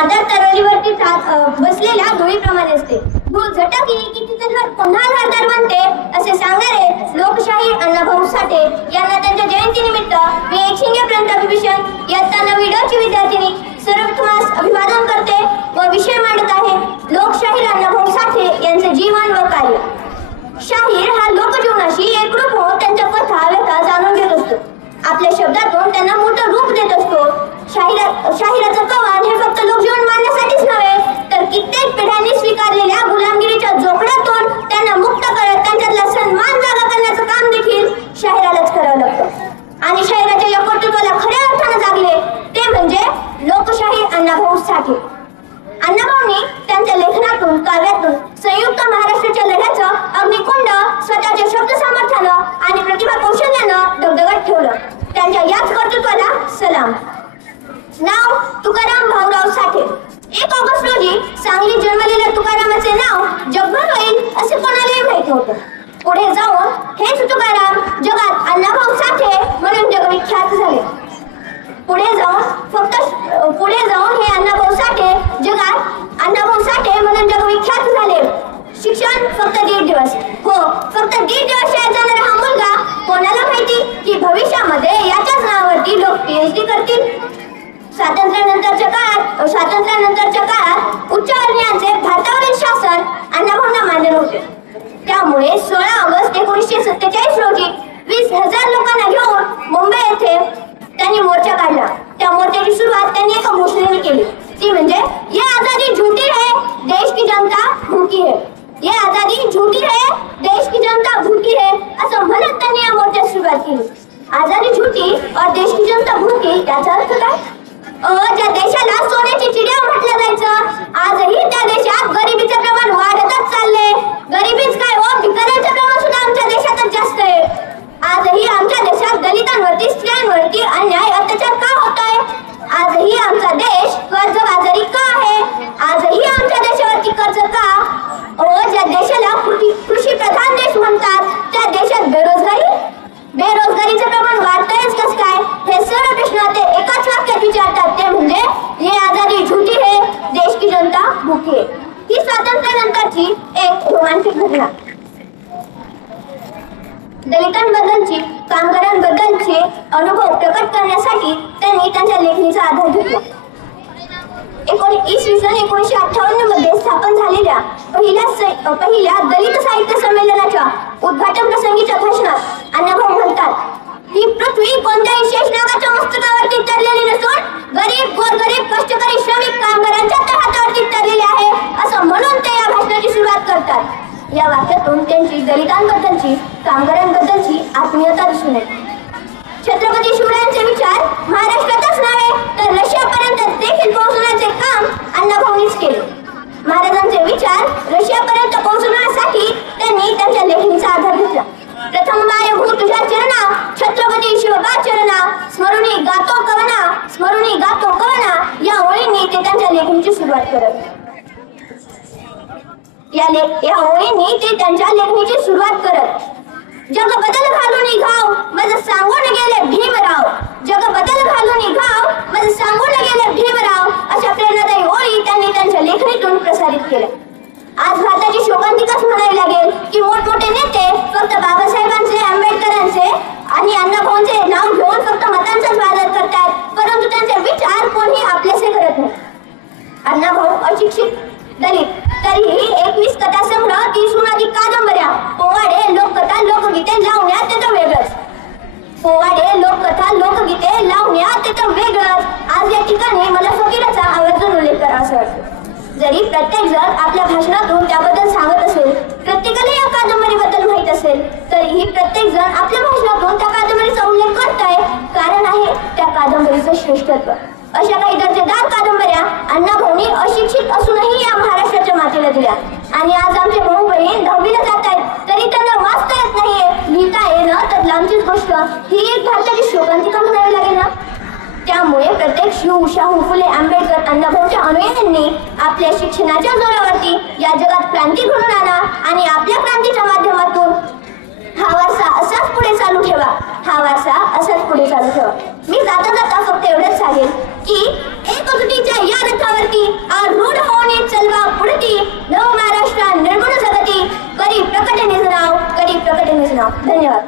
चादर तरोडीवरती बसलेल्या धुळीप्रमाणे असते. धूळ झटकली की तिचं घर पुन्हा धारदार बनते असे सांगणारे लोकशाहीर अण्णाभाऊ साठे यांना त्यांच्या जयंतीनिमित्त मी एकशिंगेपर्यंत विभीषण इयत्ता 9वी ड ची विद्यार्थिनी सर्वप्रथम अभिवादन करते व विषय मांडत आहे लोकशाहीर अण्णाभाऊ साठे यांचे जीवन व कार्य. शाहीर हा लोकजीवनाशी एकरूप होऊन त्यांच्या कथा व्यथा जाणून घेत असतो. आपल्या शब्दातून त्यांना मोठं रूप देत असतो. शाहिराचं कवन हे फक्त लोकजीवन मांडण्यासाठीच नव्हे तर कित्येक पिढ्यांनी स्वीकारलेल्या गुलामगिरीच्या जोखडातून त्यांना मुक्त करत त्यांच्यातला सन्मान जागा करण्याचं काम देखील शाहिरालाच करावं लागतं. आणि शाहिराच्या या कर्तृत्वाला खऱ्या अर्थानं जागले ते म्हणजे लोकशाहीर अण्णाभाऊ साठे. अण्णाभाऊंनी त्यांच्या लेखनातून काव्यातून संयुक्त महाराष्ट्राच्या लढ्याचं अग्निकुंड स्वतःच्या शब्द सामर्थ्यानं आणि प्रतिभा कौशल्यानं दगदगत ठेवलं. त्यांच्या याच कर्तृत्वाला सलाम. नाव तुकाराम भाऊराव साठे. 1 ऑगस्ट रोजी सांगलीत जन्मलेल्या तुकारामाचे नाव जगभर होईल असे कोणालाही माहित नव्हतं. पुढे जाऊन हेच तुकाराम जगात अण्णाभाऊ साठे म्हणून जगविख्यात झाले. पुढे जाऊन हे अण्णाभाऊ साठे जगात अण्णाभाऊ साठे म्हणून जगविख्यात झाले. शिक्षण फक्त 1.5 दिवस. हो, फक्त 1.5 दिवस शाळेत जाणारा हा मुलगा कोणाला माहिती की भविष्यामध्ये याच्याच नावावरती लोक PhD करतील. स्वातंत्र्यानंतरच्या काळात उच्चवर्णीयांचे भारतावरील शासन अण्णाभाऊंना मान्य नव्हते. त्यामुळे 16 ऑगस्ट 1947 रोजी 20,000 लोकांना घेऊन मुंबई येथे त्यांनी मोर्चा काढला. त्या मोर्चाची सुरुवात त्यांनी एका घोषणेने केली. ती म्हणजे ये आजादी झूठी है, देश की जनता भूकी है. ये आजादी झूठी है, देश की जनता भूकी है असं म्हणत त्यांनी या मोर्चाची सुरुवात केली. आजादी झूठी और देश की जनता भूकी याचा अर्थ काय? ज्या देशाला सोन्याची चिडिया म्हटलं जायचं आजही त्या देशात गरिबीचं प्रमाण वाढतच चाललंय. गरिबीच काय हो, भिकाऱ्यांचं प्रमाण सुद्धा आमच्या देशातच जास्त आहे. आजही आमच्या देशात दलितांवरती स्त्रियांवरती अन्याय अत्याचार का होतोय? आजही आमचा देश कर्जबाजारी का आहे? आजही आमच्या देशावरती कर्ज का? ज्या देशाला कृषी प्रधान देश म्हणतात त्या देशात बेरोजगारीचं प्रमाण वाढतंयच कसं काय? हे सर्व प्रश्न ते एकाच वाक्यात विचारतात. ते म्हणजे ये आजादी झूठी है, देश की जनता भूकी है. ही स्वातंत्र्यानंतरची एक रोमांचिक घटना. दलितांबद्दलची कामगारांबद्दलचे अनुभव प्रकट करण्यासाठी त्यांनी त्यांच्या लेखणीचा आधार घेतला. इसवी सन 1958 मध्ये स्थापन झालेल्या पहिल्या दलित साहित्य संमेलनाच्या उद्घाटन प्रसंगीच्या भाषणात अण्णाभाऊ म्हणतात ही पृथ्वी कोणत्याही शेषनागाच्या मस्तकावरती तरलेली नसून गरीब गोरगरीब कष्टकरी श्रमिक कामगारांच्या हातावरती तरलेली आहे असं म्हणून ते या भाषणाची सुरुवात करतात. या वाक्यातून त्यांची दलितांबद्दलची कामगारांबद्दलची आत्मीयता दिसून येते. छत्रपती शिवरायांचे विचार महाराष्ट्रातच नव्हे तर रशियापर्यंत देखील पोहोचवण्याचे काम अण्णाभाऊंनीच केले. महाराजांचे विचार रशियापर्यंत पोहोचवण्यासाठी त्यांनी त्यांच्या लेखणीचा आधार घेतला. प्रथम मायभू तुझ्या चरणा छत्रपती शिवबा चरणा स्मरुणी गातो कवना या ओळींनी ते त्यांच्या लेखणीची सुरुवात करत. या ओळींनी ते त्यांच्या लेखणीची सुरुवात करत. जग बदल घालून घाव माझं सांगून गेले भीमराव. जग बदल घालून घाव माझं सांगून गेले भीमराव अशा प्रेरणादायी ओळी त्यांनी त्यांच्या लेखणीतून प्रसारित केल्या. आज भारताची शोकांतिकाच म्हणावी लागेल की मोठमोठे नेते फक्त बाबासाहेबांचे, आंबेडकरांचे आणि अण्णाभाऊंचे नाव घेऊन फक्त मतांचाच वाद करतात, परंतु त्यांचे विचार कोणी आपलेसे करत नाही. अण्णाभाऊ अशिक्षित, दलित, तरीही 21 कथा संग्रह, 30हून अधिक कादंबऱ्या, पोवाडे, लोककथा, लोकगीते लावण्यात त्याचं वेगळंच. आज या ठिकाणी मला फकीराचा आवर्जून उल्लेख करावासा वाटतो. जरी प्रत्येक जण आपल्या भाषणातून त्याबद्दल सांगत असेल, प्रत्येकाला या कादंबरीबद्दल माहित असेल, तरीही प्रत्येक जण आपल्या भाषणातून त्या कादंबरीचा उल्लेख करत आहे. कारण आहे त्या कादंबरीचं श्रेष्ठत्व. अशा काही दर्जेदार कादंबऱ्या अण्णाभाऊंनी अशिक्षित असूनही या महाराष्ट्राच्या मातीला दिल्या. आणि आज आमचे भाऊ बहीण 10वीला जात आहेत तरी त्यांना वाचता येत नाहीये, लिहिता येणं तर लांबचीच गोष्ट. ही एक भारताची शोकांतिका म्हणावी लागेल ना. त्यामुळे प्रत्येक शिव, शाहू फुले, आंबेडकर, अण्णाभाऊंच्या अनुयायांनी आपल्या शिक्षणाच्या जोरावरती या जगात क्रांती घडवून आणा आणि आपल्या क्रांतीच्या माध्यमातून हा वारसा असाच पुढे चालू ठेवा. मी जाता जाता फक्त एवढंच सांगेन की एकजुटीच्या या रथावरती धन्यवाद.